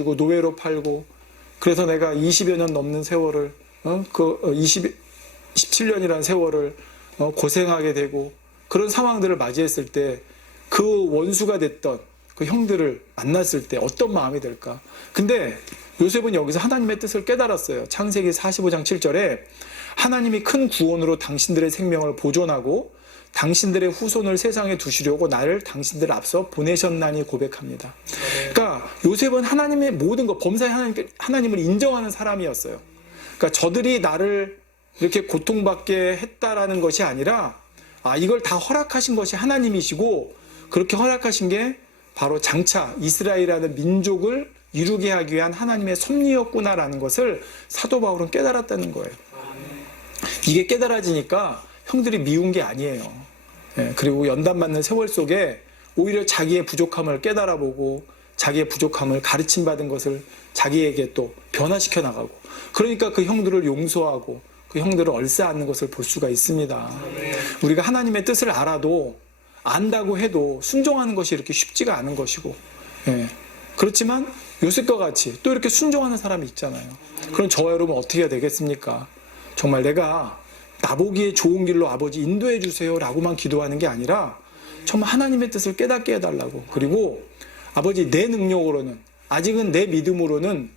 가지고 노예로 팔고 그래서 내가 20여 년 넘는 세월을 어? 그 20, 17년이라는 세월을 어, 고생하게 되고 그런 상황들을 맞이했을 때 그 원수가 됐던 그 형들을 만났을 때 어떤 마음이 들까? 근데 요셉은 여기서 하나님의 뜻을 깨달았어요. 창세기 45장 7절에 하나님이 큰 구원으로 당신들의 생명을 보존하고 당신들의 후손을 세상에 두시려고 나를 당신들 앞서 보내셨나니 고백합니다. 그러니까 요셉은 하나님의 모든 것 범사에 하나님, 하나님을 인정하는 사람이었어요. 그러니까 저들이 나를 이렇게 고통받게 했다라는 것이 아니라 아 이걸 다 허락하신 것이 하나님이시고 그렇게 허락하신 게 바로 장차 이스라엘이라는 민족을 이루게 하기 위한 하나님의 섭리였구나라는 것을 사도 바울은 깨달았다는 거예요. 이게 깨달아지니까 형들이 미운 게 아니에요. 예, 그리고 연단 받는 세월 속에 오히려 자기의 부족함을 깨달아보고 자기의 부족함을 가르침 받은 것을 자기에게 또 변화시켜 나가고 그러니까 그 형들을 용서하고 그 형들을 얼싸안는 것을 볼 수가 있습니다. 우리가 하나님의 뜻을 알아도 안다고 해도 순종하는 것이 이렇게 쉽지가 않은 것이고 예. 그렇지만 요셉과 같이 또 이렇게 순종하는 사람이 있잖아요. 그럼 저와 여러분 어떻게 해야 되겠습니까? 정말 내가 나보기에 좋은 길로 아버지 인도해 주세요라고만 기도하는 게 아니라 정말 하나님의 뜻을 깨닫게 해달라고 그리고 아버지 내 능력으로는 아직은 내 믿음으로는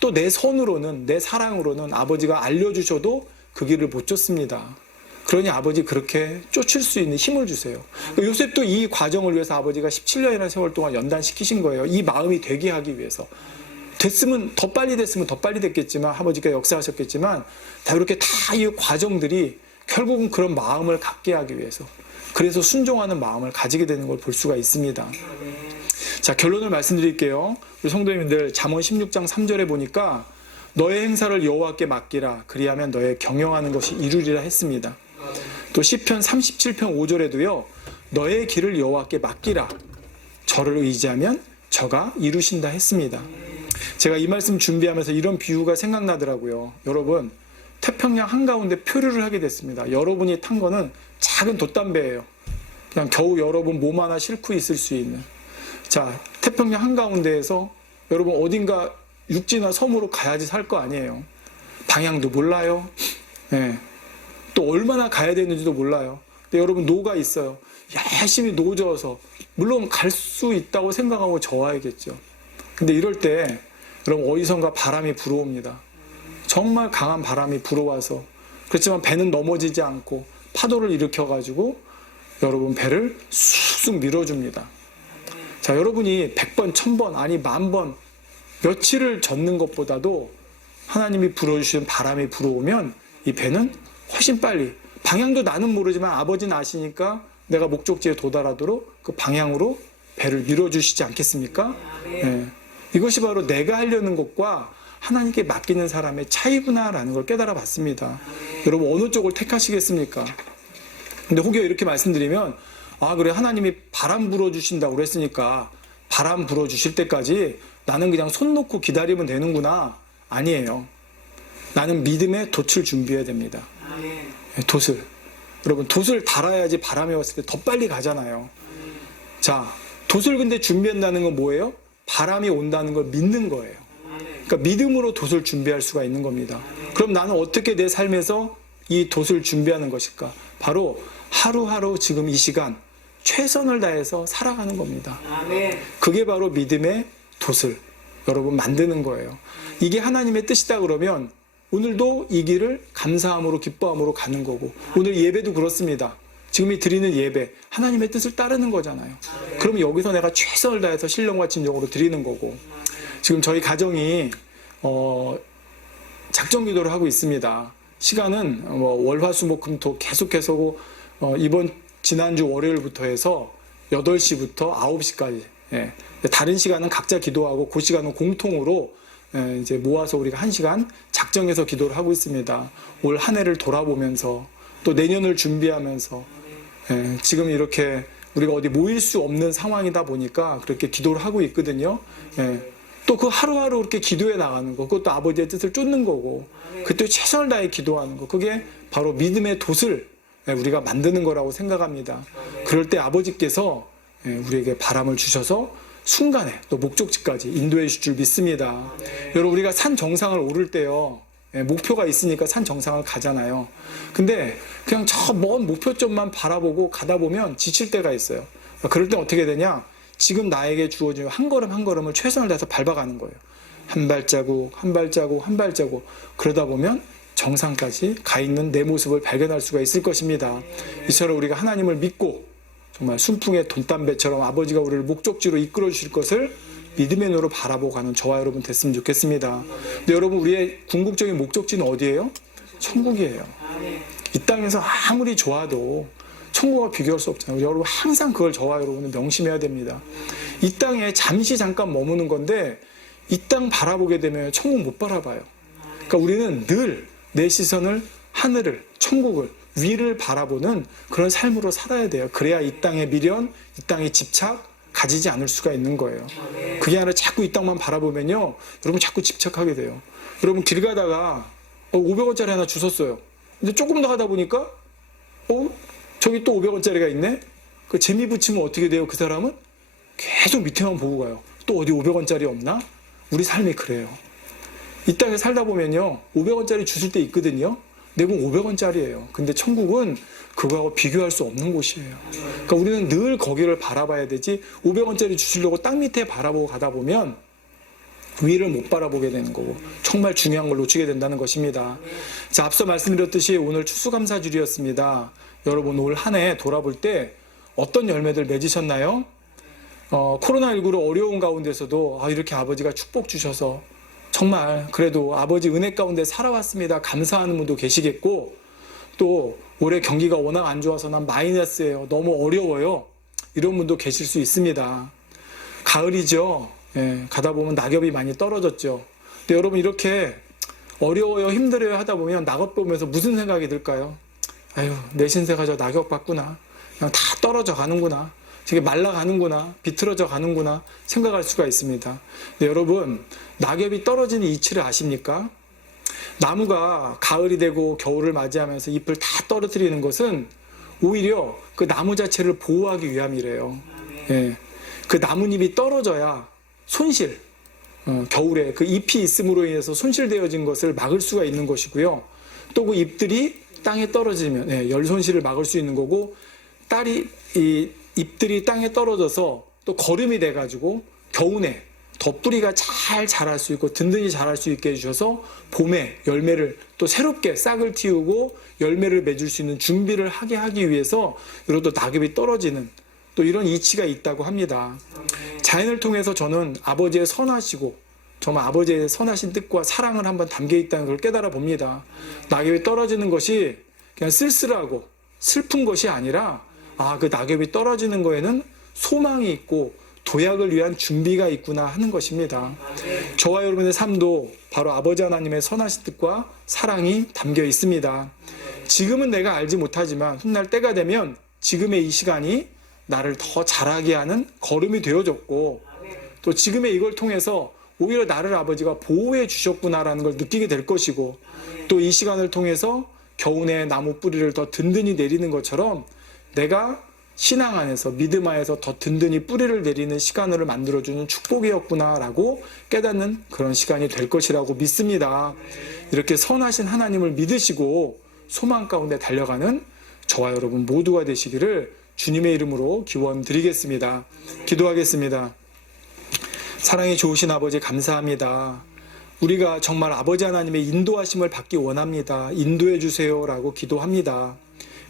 또 내 선으로는 내 사랑으로는 아버지가 알려주셔도 그 길을 못 쫓습니다. 그러니 아버지 그렇게 쫓을 수 있는 힘을 주세요. 요셉도 이 과정을 위해서 아버지가 17년이라는 세월 동안 연단시키신 거예요. 이 마음이 되게 하기 위해서. 됐으면 더 빨리 됐으면 더 빨리 됐겠지만 아버지가 역사하셨겠지만 다 이렇게 다 이 과정들이 결국은 그런 마음을 갖게 하기 위해서 그래서 순종하는 마음을 가지게 되는 걸 볼 수가 있습니다. 자 결론을 말씀드릴게요. 우리 성도님들 잠언 16장 3절에 보니까 너의 행사를 여호와께 맡기라 그리하면 너의 경영하는 것이 이루리라 했습니다. 또 시편 37편 5절에도요. 너의 길을 여호와께 맡기라. 저를 의지하면 저가 이루신다 했습니다. 제가 이 말씀 준비하면서 이런 비유가 생각나더라고요. 여러분, 태평양 한가운데 표류를 하게 됐습니다. 여러분이 탄 거는 작은 돛담배예요. 그냥 겨우 여러분 몸 하나 싣고 있을 수 있는. 자, 태평양 한가운데에서 여러분 어딘가 육지나 섬으로 가야지 살 거 아니에요. 방향도 몰라요. 예. 또 얼마나 가야 되는지도 몰라요. 근데 여러분 노가 있어요. 열심히 노져서 물론 갈 수 있다고 생각하고 저와야겠죠. 근데 이럴 때 여러분 어디선가 바람이 불어옵니다. 정말 강한 바람이 불어와서 그렇지만 배는 넘어지지 않고 파도를 일으켜 가지고 여러분 배를 쑥쑥 밀어줍니다. 자 여러분이 100번, 1000번 아니 만번 며칠을 젓는 것보다도 하나님이 불어주신 바람이 불어오면 이 배는 훨씬 빨리 방향도 나는 모르지만 아버지는 아시니까 내가 목적지에 도달하도록 그 방향으로 배를 밀어주시지 않겠습니까? 예. 이것이 바로 내가 하려는 것과 하나님께 맡기는 사람의 차이구나라는 걸 깨달아 봤습니다. 여러분 어느 쪽을 택하시겠습니까? 근데 혹여 이렇게 말씀드리면 아 그래 하나님이 바람 불어 주신다고 그랬으니까 바람 불어 주실 때까지 나는 그냥 손 놓고 기다리면 되는구나 아니에요. 나는 믿음의 돛을 준비해야 됩니다. 예, 돛을. 여러분, 돛을 달아야지 바람이 왔을 때 더 빨리 가잖아요. 자, 돛을 근데 준비한다는 건 뭐예요? 바람이 온다는 걸 믿는 거예요. 그러니까 믿음으로 돛을 준비할 수가 있는 겁니다. 그럼 나는 어떻게 내 삶에서 이 돛을 준비하는 것일까? 바로 하루하루 지금 이 시간 최선을 다해서 살아가는 겁니다. 그게 바로 믿음의 돛을 여러분 만드는 거예요. 이게 하나님의 뜻이다 그러면 오늘도 이 길을 감사함으로 기뻐함으로 가는 거고 오늘 예배도 그렇습니다. 지금 이 드리는 예배 하나님의 뜻을 따르는 거잖아요. 그럼 여기서 내가 최선을 다해서 신령과 진정으로 드리는 거고 지금 저희 가정이 어 작정 기도를 하고 있습니다. 시간은 뭐 월화수목금토 계속해서 어 이번 지난주 월요일부터 해서 8시부터 9시까지 예. 다른 시간은 각자 기도하고 그 시간은 공통으로 예, 이제 모아서 우리가 한 시간 작정해서 기도를 하고 있습니다. 올 한 해를 돌아보면서 또 내년을 준비하면서 예, 지금 이렇게 우리가 어디 모일 수 없는 상황이다 보니까 그렇게 기도를 하고 있거든요. 예, 또 그 하루하루 그렇게 기도해 나가는 거, 그것도 아버지의 뜻을 쫓는 거고, 그때 최선을 다해 기도하는 거, 그게 바로 믿음의 돛을 예, 우리가 만드는 거라고 생각합니다. 그럴 때 아버지께서 예, 우리에게 바람을 주셔서 순간에 또 목적지까지 인도해 줄줄 믿습니다. 여러분 우리가 산 정상을 오를 때요. 예, 목표가 있으니까 산 정상을 가잖아요. 근데 그냥 저 먼 목표점만 바라보고 가다 보면 지칠 때가 있어요. 그럴 땐 어떻게 되냐? 지금 나에게 주어진 한 걸음 한 걸음을 최선을 다해서 밟아가는 거예요. 한 발자국, 한 발자국, 한 발자국. 그러다 보면 정상까지 가 있는 내 모습을 발견할 수가 있을 것입니다. 이처럼 우리가 하나님을 믿고 정말 순풍의 돈담배처럼 아버지가 우리를 목적지로 이끌어 주실 것을 믿음의 눈으로 바라보고 가는 저와 여러분 됐으면 좋겠습니다. 근데 여러분 우리의 궁극적인 목적지는 어디예요? 천국이에요. 이 땅에서 아무리 좋아도 천국과 비교할 수 없잖아요. 여러분 항상 그걸 저와 여러분은 명심해야 됩니다. 이 땅에 잠시 잠깐 머무는 건데 이 땅 바라보게 되면 천국 못 바라봐요. 그러니까 우리는 늘 내 시선을 하늘을 천국을 위를 바라보는 그런 삶으로 살아야 돼요. 그래야 이 땅의 미련, 이 땅의 집착 가지지 않을 수가 있는 거예요. 그게 아니라 자꾸 이 땅만 바라보면요, 여러분 자꾸 집착하게 돼요. 여러분 길 가다가 500원짜리 하나 주웠어요. 근데 조금 더 가다 보니까 어 저기 또 500원짜리가 있네. 그 재미 붙이면 어떻게 돼요? 그 사람은 계속 밑에만 보고 가요. 또 어디 500원짜리 없나? 우리 삶이 그래요. 이 땅에 살다 보면요. 500원짜리 주실 때 있거든요. 내공 500원짜리예요. 근데 천국은 그거하고 비교할 수 없는 곳이에요. 그러니까 우리는 늘 거기를 바라봐야 되지 500원짜리 주시려고 땅 밑에 바라보고 가다 보면 위를 못 바라보게 되는 거고 정말 중요한 걸 놓치게 된다는 것입니다. 자, 앞서 말씀드렸듯이 오늘 추수감사주일이었습니다. 여러분 올 한 해 돌아볼 때 어떤 열매들 맺으셨나요? 어, 코로나19로 어려운 가운데서도 아, 이렇게 아버지가 축복 주셔서 정말 그래도 아버지 은혜 가운데 살아왔습니다. 감사하는 분도 계시겠고 또 올해 경기가 워낙 안 좋아서 난 마이너스예요. 너무 어려워요. 이런 분도 계실 수 있습니다. 가을이죠. 예, 가다 보면 낙엽이 많이 떨어졌죠. 근데 여러분 이렇게 어려워요, 힘들어요 하다 보면 낙엽 보면서 무슨 생각이 들까요? 아유, 내 신세가 저 낙엽 같구나. 그냥 다 떨어져 가는구나. 되게 말라가는구나. 비틀어져 가는구나. 생각할 수가 있습니다. 여러분, 낙엽이 떨어지는 이치를 아십니까? 나무가 가을이 되고 겨울을 맞이하면서 잎을 다 떨어뜨리는 것은 오히려 그 나무 자체를 보호하기 위함이래요. 예. 그 나뭇잎이 떨어져야 손실, 어, 겨울에 그 잎이 있음으로 인해서 손실되어진 것을 막을 수가 있는 것이고요. 또 그 잎들이 땅에 떨어지면 예, 열 손실을 막을 수 있는 거고 딸이 이 잎들이 땅에 떨어져서 또 거름이 돼가지고 겨우내 더 뿌리가 잘 자랄 수 있고 든든히 자랄 수 있게 해주셔서 봄에 열매를 또 새롭게 싹을 틔우고 열매를 맺을 수 있는 준비를 하게 하기 위해서 또 낙엽이 떨어지는 또 이런 이치가 있다고 합니다. 자연을 통해서 저는 아버지의 선하시고 정말 아버지의 선하신 뜻과 사랑을 한번 담겨 있다는 걸 깨달아 봅니다. 낙엽이 떨어지는 것이 그냥 쓸쓸하고 슬픈 것이 아니라 아, 그 낙엽이 떨어지는 거에는 소망이 있고 도약을 위한 준비가 있구나 하는 것입니다. 저와 여러분의 삶도 바로 아버지 하나님의 선하신 뜻과 사랑이 담겨 있습니다. 지금은 내가 알지 못하지만 훗날 때가 되면 지금의 이 시간이 나를 더 잘하게 하는 걸음이 되어졌고 또 지금의 이걸 통해서 오히려 나를 아버지가 보호해 주셨구나라는 걸 느끼게 될 것이고 또 이 시간을 통해서 겨우내 나무 뿌리를 더 든든히 내리는 것처럼 내가 신앙 안에서 믿음 안에서 더 든든히 뿌리를 내리는 시간을 만들어주는 축복이었구나라고 깨닫는 그런 시간이 될 것이라고 믿습니다. 이렇게 선하신 하나님을 믿으시고 소망 가운데 달려가는 저와 여러분 모두가 되시기를 주님의 이름으로 기원 드리겠습니다. 기도하겠습니다. 사랑이 좋으신 아버지 감사합니다. 우리가 정말 아버지 하나님의 인도하심을 받기 원합니다. 인도해 주세요라고 기도합니다.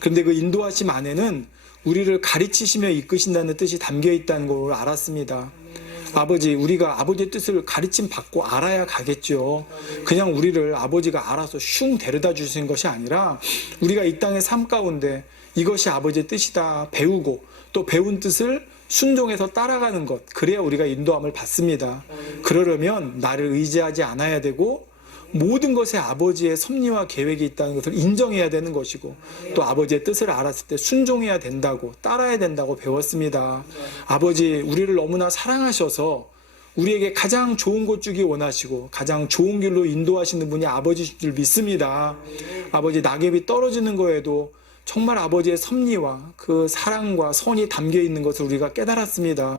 그런데 그 인도하심 안에는 우리를 가르치시며 이끄신다는 뜻이 담겨 있다는 걸 알았습니다. 아버지, 우리가 아버지의 뜻을 가르침 받고 알아야 가겠죠. 그냥 우리를 아버지가 알아서 슝 데려다 주신 것이 아니라 우리가 이 땅의 삶 가운데 이것이 아버지의 뜻이다 배우고 또 배운 뜻을 순종해서 따라가는 것. 그래야 우리가 인도함을 받습니다. 그러려면 나를 의지하지 않아야 되고 모든 것에 아버지의 섭리와 계획이 있다는 것을 인정해야 되는 것이고 또 아버지의 뜻을 알았을 때 순종해야 된다고 따라야 된다고 배웠습니다. 아버지 우리를 너무나 사랑하셔서 우리에게 가장 좋은 것 주기 원하시고 가장 좋은 길로 인도하시는 분이 아버지인 줄 믿습니다. 아버지 낙엽이 떨어지는 거에도 정말 아버지의 섭리와 그 사랑과 선이 담겨 있는 것을 우리가 깨달았습니다.